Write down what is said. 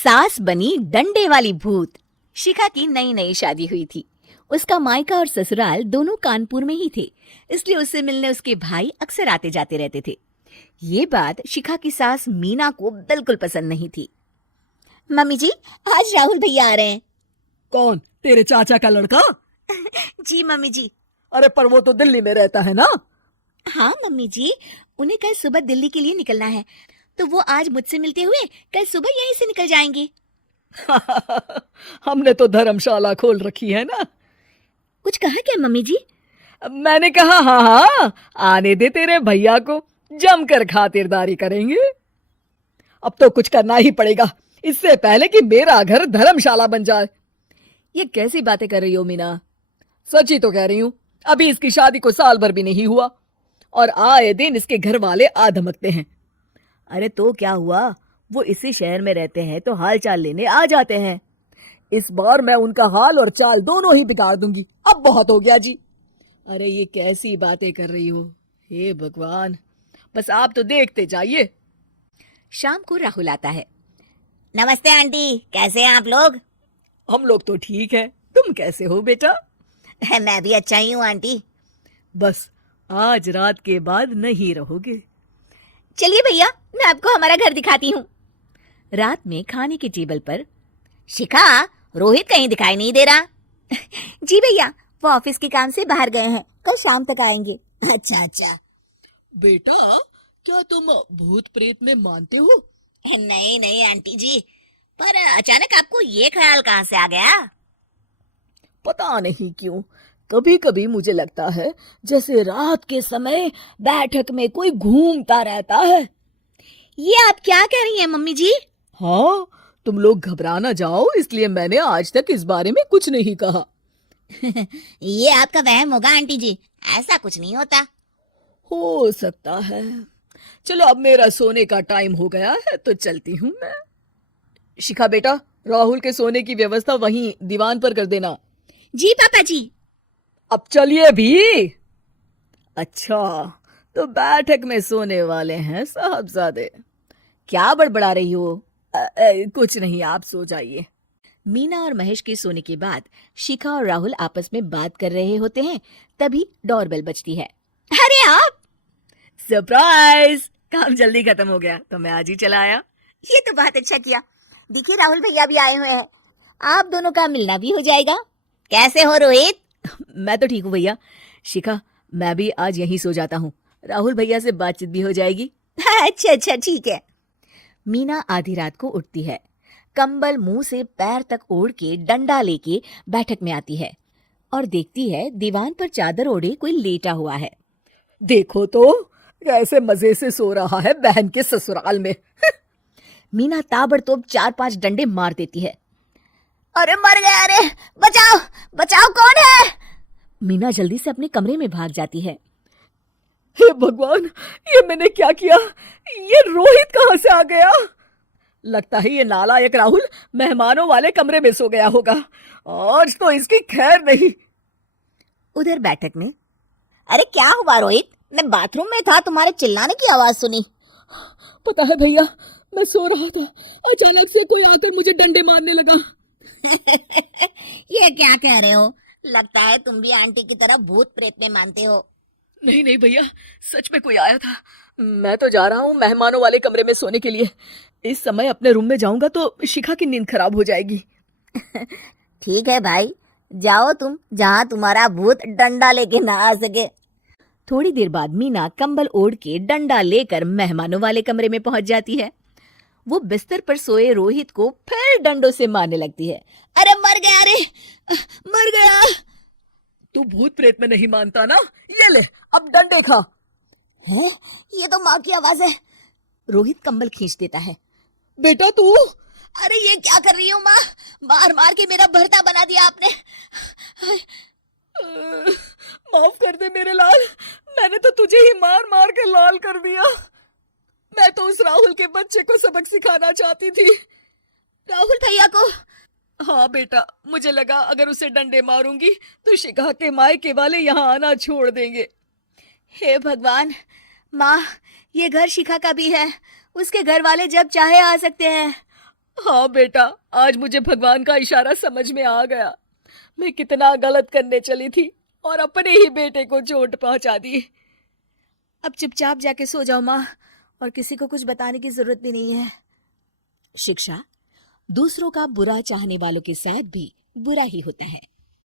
सास बनी डंडे वाली भूत। शिखा की नई नई शादी हुई थी। उसका मायका और ससुराल दोनों कानपुर में ही थे, इसलिए उससे मिलने उसके भाई अक्सर आते जाते रहते थे। ये बात शिखा की सास मीना को बिल्कुल पसंद नहीं थी। मम्मी जी, आज राहुल भैया आ रहे हैं। कौन, तेरे चाचा का लड़का? जी मम्मी जी। अरे पर वो तो दिल्ली में रहता है ना। हाँ मम्मी जी, उन्हें कल सुबह दिल्ली के लिए निकलना है, तो वो आज मुझसे मिलते हुए कल सुबह यहीं से निकल जाएंगे। हमने तो धर्मशाला खोल रखी है ना। कुछ कहा क्या मम्मी जी? मैंने कहा हाँ हाँ, आने दे तेरे भैया को, जमकर खातिरदारी करेंगे। अब तो कुछ करना ही पड़ेगा, इससे पहले कि मेरा घर धर्मशाला बन जाए। ये कैसी बातें कर रही हो मीना? सच ही तो कह रही हूं। अभी इसकी शादी को साल भर भी नहीं हुआ और आए दिन इसके घर वाले आ धमकते हैं। अरे तो क्या हुआ, वो इसी शहर में रहते हैं तो हाल चाल लेने आ जाते हैं। इस बार मैं उनका हाल और चाल दोनों ही बिगाड़ दूंगी। अब बहुत हो गया जी। अरे ये कैसी बातें कर रही हो, हे भगवान, बस आप तो देखते जाइए। शाम को राहुल आता है। नमस्ते आंटी, कैसे हैं आप लोग? हम लोग तो ठीक हैं, तुम कैसे हो बेटा? मैं भी अच्छा ही हूँ आंटी। बस आज रात के बाद नहीं रहोगे। चलिए भैया, मैं आपको हमारा घर दिखाती हूँ। रात में खाने के टेबल पर शिखा, रोहित कहीं दिखाई नहीं दे रहा। जी भैया, वो ऑफिस के काम से बाहर गए हैं, कल शाम तक आएंगे। अच्छा अच्छा। बेटा, क्या तुम भूत प्रेत में मानते हो? नहीं नहीं आंटी जी, पर अचानक आपको ये ख्याल कहाँ से आ गया? पता नहीं क्यों, कभी कभी मुझे लगता है जैसे रात के समय बैठक में कोई घूमता रहता है। ये आप क्या कह रही हैं मम्मी जी? हाँ, तुम लोग घबरा ना जाओ, इसलिए मैंने आज तक इस बारे में कुछ नहीं कहा। ये आपका वहम होगा आंटी जी, ऐसा कुछ नहीं होता। हो सकता है। चलो अब मेरा सोने का टाइम हो गया है तो चलती हूँ मैं। शिखा बेटा, राहुल के सोने की व्यवस्था वहीं दीवान पर कर देना। जी पापा जी। अब चलिए भी। अच्छा, तो बैठक में सोने वाले हैं साहबजादे। क्या बड़बड़ा रही हो? कुछ नहीं, आप सो जाइए। मीना और महेश के सोने के बाद शिखा और राहुल आपस में बात कर रहे होते हैं, तभी डोरबेल बजती है। अरे आप! सरप्राइज! काम जल्दी खत्म हो गया तो मैं आज ही चला आया। ये तो बहुत अच्छा किया। देखिए राहुल भैया भी आए हुए हैं, आप दोनों का मिलना भी हो जाएगा। कैसे हो रोहित? मैं तो ठीक हूँ भैया। शिखा, मैं भी आज यहीं सो जाता हूँ, राहुल भैया से बातचीत भी हो जाएगी। अच्छा अच्छा ठीक है। मीना आधी रात को उठती है, कंबल मुंह से पैर तक ओढ़ के डंडा लेके बैठक में आती है और देखती है दीवान पर चादर ओढ़े कोई लेटा हुआ है। देखो तो कैसे मजे से सो रहा है बहन के ससुराल में। मीना ताबड़तोड़ 4-5 डंडे मार देती है। अरे मर गया, अरे बचाओ बचाओ, कौन है? मीना जल्दी से अपने कमरे में भाग जाती है। हे भगवान, ये मैंने क्या किया? ये रोहित कहाँ से आ गया? लगता है ये नालायक राहुल मेहमानों वाले कमरे में सो गया होगा। आज तो इसकी खैर नहीं। उधर बैठक में, अरे क्या हुआ रोहित? मैं बाथरूम में था, तुम्हारे चिल्लाने की आवाज सुनी। पता है भैया, मैं सो रहा था, अचानक से कोई आकर मुझे डंडे मारने लगा। ये क्या कह रहे हो? लगता है तुम भी आंटी की तरह भूत प्रेत में मानते हो। नहीं नहीं भैया, सच में कोई आया था। मैं तो जा रहा हूँ मेहमानों वाले कमरे में सोने के लिए। इस समय अपने रूम में जाऊंगा तो शिखा की नींद खराब हो जाएगी। ठीक है भाई, जाओ तुम, जहाँ तुम्हारा भूत डंडा लेके ना आ सके। थोड़ी देर बाद मीना कंबल ओढ़ के डंडा लेकर मेहमानों वाले कमरे में पहुंच जाती है। वो बिस्तर पर सोए रोहित को फिर डंडों से मारने लगती है। अरे मर गया, अरे मर गया। तू भूत प्रेत में नहीं मानता ना? ये ले, अब डंडे खा। है? ये तो माँ की आवाज है। रोहित कंबल खींच देता है। बेटा तू! अरे ये क्या कर रही हो माँ? मार मार के मेरा भरता बना दिया आपने। माफ कर दे मेरे लाल, मैंने तो तुझे ही मार मार कर लाल कर दिया। मैं तो उस राहुल के बच्चे को सबक सिखाना चाहती थी। राहुल भैया को? हाँ बेटा, मुझे लगा अगर उसे डंडे मारूंगी तो शिखा के मायके वाले यहाँ आना छोड़ देंगे। हे भगवान, माँ, ये घर शिखा का भी है, उसके घर वाले जब चाहे आ सकते हैं। हाँ बेटा, आज मुझे भगवान का इशारा समझ में आ गया। मैं कितना गलत करने चली थी और अपने ही बेटे को चोट पहुंचा दी। अब चुपचाप जाके सो जाओ माँ, और किसी को कुछ बताने की जरूरत भी नहीं है। शिक्षा दूसरों का बुरा चाहने वालों के साथ भी बुरा ही होता है।